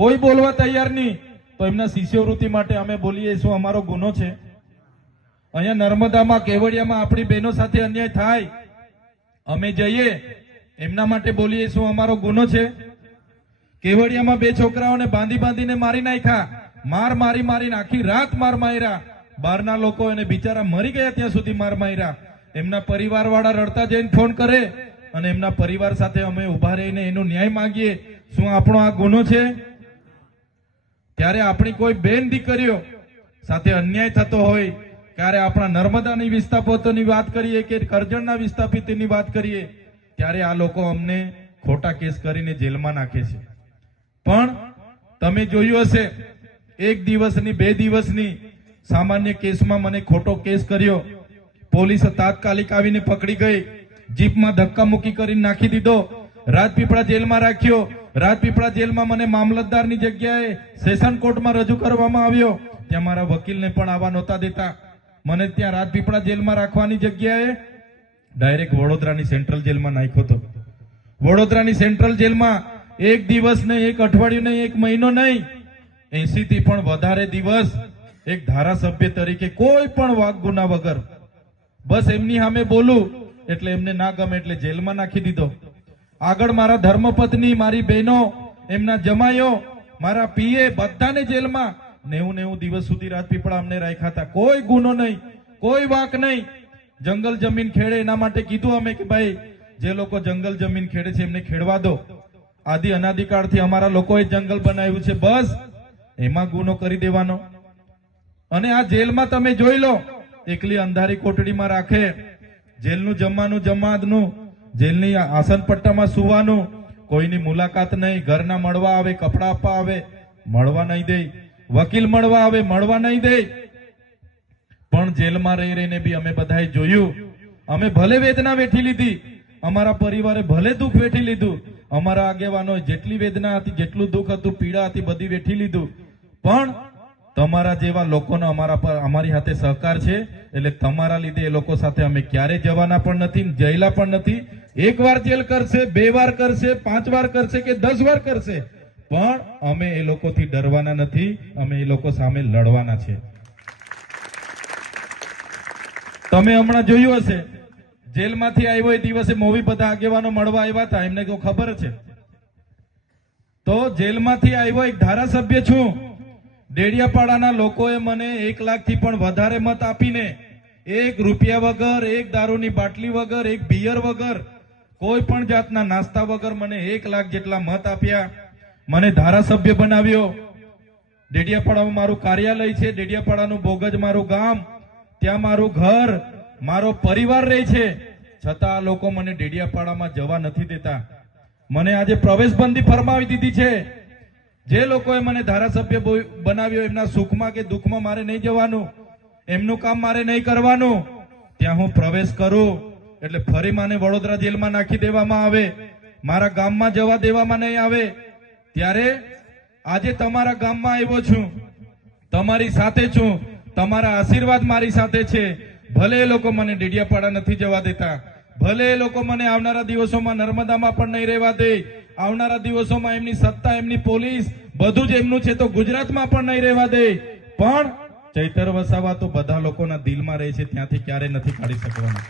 કોઈ બોલવા તૈયાર નહીં, તો એમના શિષ્યવૃત્તિ માટે અમે બોલીએ શું અમારો ગુનો છે? અહીંયા નર્મદામાં કેવડિયામાં આપણી બહેનો સાથે અન્યાય થાય, અમે જઈએ એમના માટે બોલીએ શું અમારો ગુનો છે? કેવડિયામાં 2 છોકરાઓને બાંધીને મારી નાખ્યા, મારીને આખી રાત માર્યા, બહારના લોકો એને બિચારા મરી ગયા ત્યાં સુધી માર્યા. એમના પરિવાર વાળા રડતા જઈને ફોન કરે અને એમના પરિવાર સાથે અમે ઉભા રહીને એનો ન્યાય માંગીએ. શું આપણો આ ગુનો છે? ત્યારે આપણી કોઈ બેન દીકરીઓ સાથે અન્યાય થતો હોય, ત્યારે આપણા નર્મદાની વિસ્થાપિતોની વાત કરીએ કે કરજણના વિસ્થાપિતની વાત કરીએ, ત્યારે આ લોકો અમને ખોટા કેસ કરીને જેલમાં નાખે છે. પણ તમે જોયું હશે, 1 દિવસની 2 દિવસની સામાન્ય કેસમાં મને ખોટો કેસ કર્યો, પોલીસ તાત્કાલિક આવીને પકડી ગઈ, જીપમાં ધક્કા મૂકી કરીને નાખી દીધો, રાજપીપળા જેલમાં રાખ્યો. રાજપીપળા જેલમાં મને મામલતદારની જગ્યાએ સેશન કોર્ટમાં રજૂ કરવામાં આવ્યો. ત્યાં મારા વકીલને પણ આવવા નહોતા દેતા. મને ત્યાં રાજપીપળા જેલમાં રાખવાની જગ્યાએ ડાયરેક્ટ વડોદરાની સેન્ટ્રલ જેલમાં નાખ્યો હતો. વડોદરાની સેન્ટ્રલ જેલમાં 1 દિવસ નહીં, 1 અઠવાડિયું નહીં, 1 મહિનો નહીં, 80 થી પણ વધારે દિવસ એક ધારાસભ્ય તરીકે કોઈ પણ વાક ગુના વગર બસ એમની સામે બોલું એટલે એમને ના ગમે એટલે જેલમાં નાખી દીધો. આગળ મારા ધર્મપત્ની, મારી બહેનો, એમના જમાઈઓ, મારા પીએ બધાને જેલમાં 90 દિવસ સુધી રાજપીપળા અમને રાખ્યા હતા. કોઈ ગુનો નહીં, કોઈ વાક નહીં. જંગલ જમીન ખેડે એના માટે કીધું અમે કે ભાઈ જે લોકો જંગલ જમીન ખેડે છે એમને ખેડવા દો. આદિ અનાદિકાળથી અમારા લોકોએ જંગલ બનાવ્યું છે, બસ એમાં ગુનો કરી દેવાનો. અને આ જેલમાં તમે જોઈ લો, એકલી અંધારી કોટડીમાં રાખે, જેલનું જમવાનું જમાતનું, જેલની આસન પટ્ટામાં સુવાનું, કોઈની મુલાકાત નહીં, ઘરના મળવા આવે, કપડા આપવા આવે, મળવા નહીં દે, વકીલ મળવા આવે, મળવા નહીં દે. પણ જેલમાં રહીને બી અમે બધાએ જોયું, અમે ભલે વેદના વેઠી લીધી, અમારા પરિવારે ભલે દુઃખ વેઠી લીધું, અમારા આગેવાનોએ જેટલી વેદના હતી, જેટલું દુઃખ હતું, પીડા હતી, બધી વેઠી લીધું. પણ તમારા જેવા લોકોનો અમારી સાથે સહકાર છે, એટલે તમારા લીધે એ લોકો સાથે અમે ક્યારે જવાના પણ નથી, જયેલા પણ નથી. 1 વાર જેલ કરશે, 2 વાર કરશે, 5 વાર કરશે કે 10 વાર કરશે, પણ અમે એ લોકોથી ડરવાના નથી, અમે એ લોકો સામે લડવાના છે. તમે હમણાં જોયું હશે, જેલમાંથી આવ્યો એ દિવસે મોવી બધા આગેવાનો મળવા આવ્યા હતા, એમને તો ખબર છે. તો જેલમાંથી આવ્યો એક ધારાસભ્ય છું, ડેડિયાપાડાના લોકોએ મને 1 લાખથી પણ વધારે મત આપીને 1 રૂપિયા વગર, 1 દારૂની બાટલી વગર, 1 બિયર વગર, કોઈ પણ જાતના નાસ્તા વગર મને 1 લાખ જેટલા મત આપ્યા. મને ધારાસભ્ય બનાવ્યો. ડેડિયાપાડામાં મારું કાર્યાલય છે, ડેડિયાપાડાનું બોગજ મારું ગામ, ત્યાં મારું ઘર, મારો પરિવાર રહે છે, છતાં આ લોકો મને ડેડિયાપાડામાં જવા નથી દેતા. મને આજે પ્રવેશબંધી ફરમાવી દીધી છે. જે લોકોએ મને ધારાસભ્ય બનાવ્યો, એમના સુખમાં કે દુઃખમાં મારે નહીં જવાનું, એમનું કામ મારે નહીં કરવાનું. ત્યાં હું પ્રવેશ કરું એટલે ફરી મને વડોદરા જેલમાં નાખી દેવામાં આવે, મારા ગામમાં જવા દેવામાં નહીં આવે. ત્યારે આજે તમારા ગામમાં આવ્યો છું, તમારી સાથે છું, તમારા આશીર્વાદ મારી સાથે છે. ભલે એ લોકો મને ડેડિયાપાડા નથી જવા દેતા, ભલે એ લોકો મને આવનારા દિવસોમાં નર્મદામાં પણ નહીં રહેવા દે, આવનારા દિવસોમાં એમની સત્તા, એમની પોલીસ, બધું જ એમનું છે, તો ગુજરાતમાં પણ નહીં રહેવા દે, પણ ચૈતર વસાવા તો બધા લોકોના દિલમાં રહે છે, ત્યાંથી ક્યારે નથી કાઢી શકવાના.